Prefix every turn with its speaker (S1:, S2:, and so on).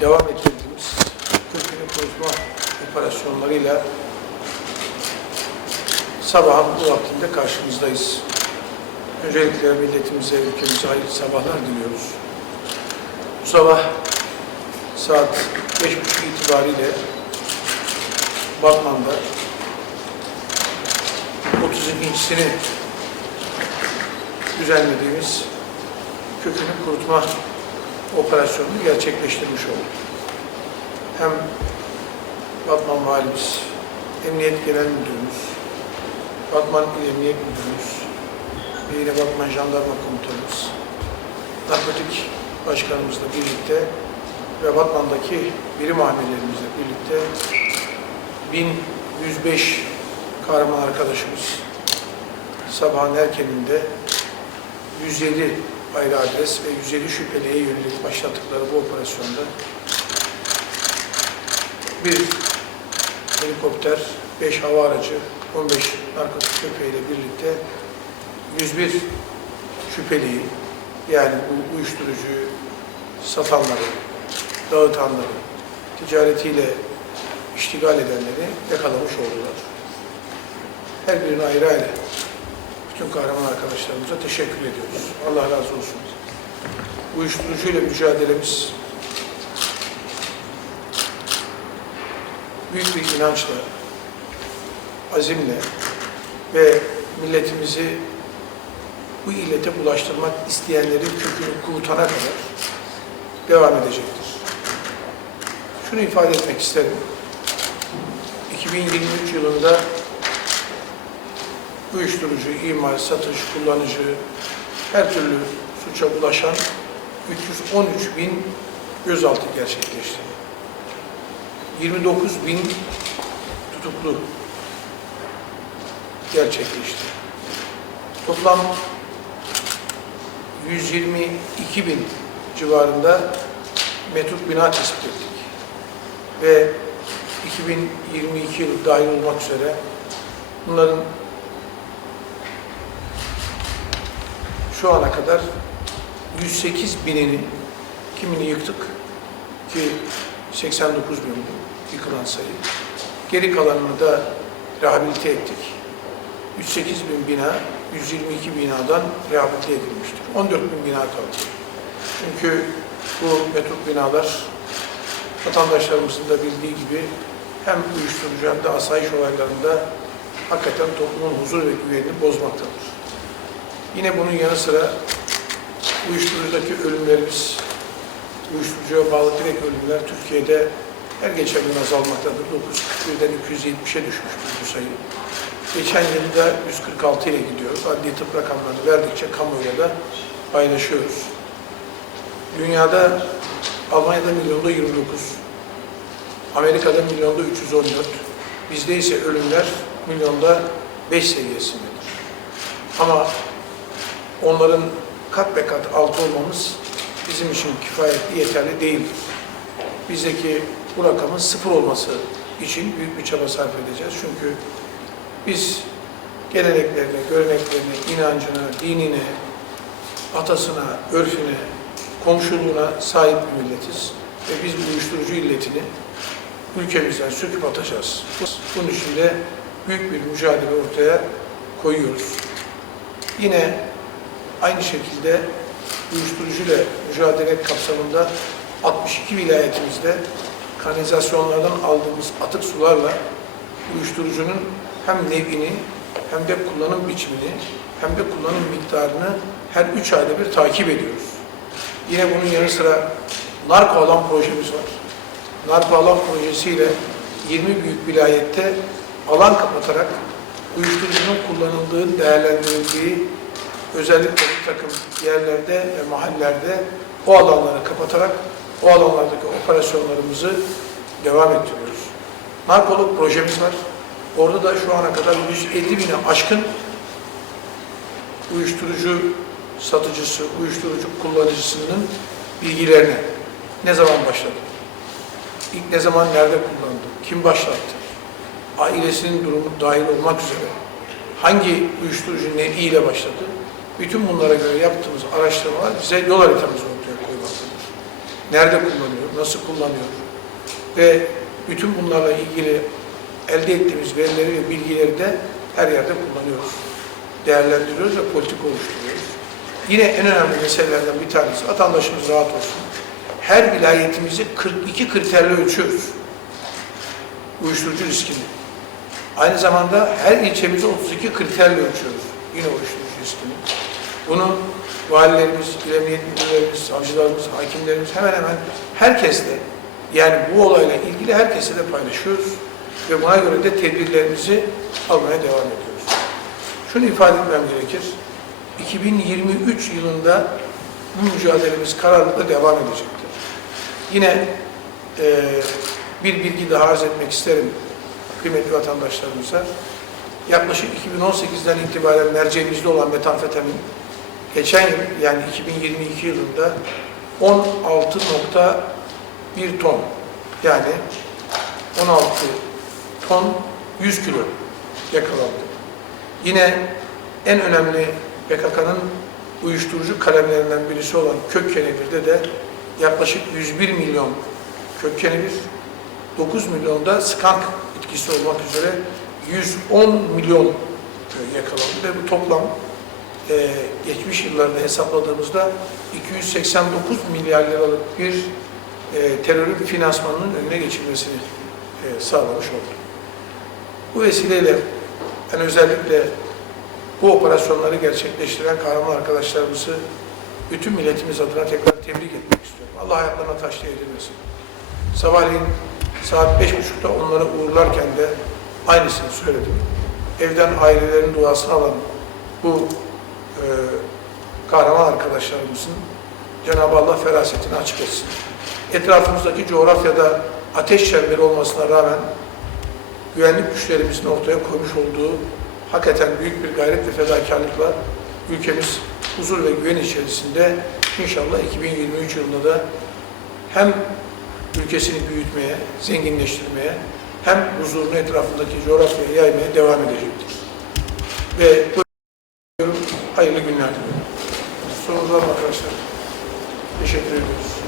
S1: devam ettirdiğimiz kökünü kurutma operasyonlarıyla sabahın bu vaktinde karşınızdayız. Öncelikle milletimize, ülkemize hayırlı sabahlar diliyoruz. Bu sabah saat 5.30 itibariyle Batman'da 32.sini düzenlediğimiz kökünü kurutma operasyonunu gerçekleştirmiş olduk. Hem Batman Valimiz, Emniyet Genel Müdürümüz, Batman İl Emniyet Müdürümüz ve yine Batman Jandarma Komutanımız, Narkotik Başkanımızla birlikte ve Batman'daki birim amirlerimizle birlikte 1105 kahraman arkadaşımız sabahın erkeninde 107 ayrı adres ve 107 şüpheliye yönelik başlattıkları bu operasyonda bir helikopter, 5 hava aracı, 15 narkotik köpeğiyle birlikte 101 şüpheliyi yani bu uyuşturucuyu satanları, dağıtanları, ticaretiyle iştigal edenleri yakalamış oldular. Her birine ayrı ayrı bütün kahraman arkadaşlarımıza teşekkür ediyoruz. Allah razı olsun. Uyuşturucuyla mücadelemiz büyük bir inançla, azimle ve milletimizi bu illete bulaştırmak isteyenlerin kökünü kurutana kadar devam edecektir. Şunu ifade etmek isterim. 2023 yılında uyuşturucu, imal, satış, kullanıcı, her türlü suça bulaşan 313 bin gözaltı gerçekleşti. 29 bin tutuklu gerçekleşti. Toplam 122 bin civarında metruk bina tespit ettik. Ve 2022 yılı dahil olmak üzere bunların şu ana kadar 108 binini kimini yıktık ki 89 bin yıkılan sayı. Geri kalanını da rehabilite ettik. 108 bin bina 122 binadan rehabilite edilmiştir. 14 bin bina kaldı. Çünkü bu metruk binalar vatandaşlarımızın da bildiği gibi hem uyuşturucu hem de asayiş olaylarında hakikaten toplumun huzur ve güvenini bozmaktadır. Yine bunun yanı sıra uyuşturucudaki ölümlerimiz, uyuşturucuya bağlı direkt ölümler Türkiye'de her geçen gün azalmaktadır. 941'den 270'e düşmüştür bu sayı. Geçen yılda 146 ile gidiyoruz. Adli tıp rakamlarını verdikçe kamuoyuyla da paylaşıyoruz. Dünyada Almanya'da milyonda 29, Amerika'da milyonda 314, bizde ise ölümler milyonda 5 seviyesindedir. Ama onların kat be kat altı olmamız bizim için kifayetli, yeterli değildir. Bizdeki bu rakamın sıfır olması için büyük bir çaba sarf edeceğiz. Çünkü biz geleneklerine, göreneklerine, inancına, dinine, atasına, örfüne, komşuluğuna sahip bir milletiz. Ve biz bu uyuşturucu illetini ülkemizden söküp atacağız. Bunun için de büyük bir mücadele ortaya koyuyoruz. Yine aynı şekilde uyuşturucuyla mücadele kapsamında 62 vilayetimizde kanalizasyonlardan aldığımız atık sularla uyuşturucunun hem nevini hem de kullanım biçimini hem de kullanım miktarını her üç ayda bir takip ediyoruz. Yine bunun yanı sıra narko alan projemiz var. Narko alan projesiyle 20 büyük vilayette alan kapatarak uyuşturucunun kullanıldığı, değerlendirildiği özellikle bir takım yerlerde ve mahallelerde o alanları kapatarak o alanlardaki operasyonlarımızı devam ettiriyoruz. Narkolog projemiz var. Orada da şu ana kadar 150 bine aşkın uyuşturucu satıcısı, uyuşturucu kullanıcısının bilgilerine ne zaman başladı? İlk ne zaman, nerede kullandı? Kim başlattı? Ailesinin durumu dahil olmak üzere hangi uyuşturucu ne ile başladı? Bütün bunlara göre yaptığımız araştırmalar bize yol haritamızı ortaya koymaktadır. nerede kullanıyor, nasıl kullanıyor ve bütün bunlarla ilgili elde ettiğimiz verileri ve bilgileri de her yerde kullanıyoruz. Değerlendiriyoruz ve politik oluşturuyoruz. Yine en önemli meselelerden bir tanesi, vatandaşımız rahat olsun. Her vilayetimizi 42 kriterle ölçüyoruz. Uyuşturucu riskini. Aynı zamanda her ilçemizi 32 kriterle ölçüyoruz. Yine uyuşturucu riskini. Bunu valilerimiz, il emniyet müdürlerimiz, savcılarımız, hakimlerimiz hemen hemen herkesle yani bu olayla ilgili herkesle de paylaşıyoruz ve buna göre de tedbirlerimizi almaya devam ediyoruz. Şunu ifade etmem gerekir. 2023 yılında bu mücadelemiz kararlılıkla devam edecektir. Yine e, bir bilgi daha arz etmek isterim kıymetli vatandaşlarımıza. Yaklaşık 2018'den itibaren merceğimizde olan metamfetamin geçen yıl yani 2022 yılında 16.1 ton yani 16 ton 100 kilo yakalandı. Yine en önemli PKK'nın uyuşturucu kalemlerinden birisi olan kök kenevirde de yaklaşık 101 milyon kök kenevir, 9 milyon da skank bitkisi olmak üzere 110 milyon yakalandı ve bu toplam e, geçmiş yıllarda hesapladığımızda 289 milyar liralık bir e, terörün finansmanının önüne geçilmesini e, sağlamış oldu. Bu vesileyle ben özellikle bu operasyonları gerçekleştiren kahraman arkadaşlarımızı bütün milletimiz adına tekrar tebrik etmek istiyorum. Allah hayatlarına taş değdirmesin. Sabahleyin saat beş buçukta onları uğurlarken de aynısını söyledim. Evden ailelerin duasını alan bu e, kahraman arkadaşlarımızın Cenab-ı Allah ferasetini açık etsin. Etrafımızdaki coğrafyada ateş çemberi olmasına rağmen güvenlik güçlerimizin ortaya koymuş olduğu hakikaten büyük bir gayret ve fedakarlıkla ülkemiz huzur ve güven içerisinde inşallah 2023 yılında da hem ülkesini büyütmeye, zenginleştirmeye hem huzurunu etrafındaki coğrafyaya yaymaya devam edecektir. Ve bu hayırlı günler diliyorum. Sorunuz var mı arkadaşlar? Teşekkür ediyoruz.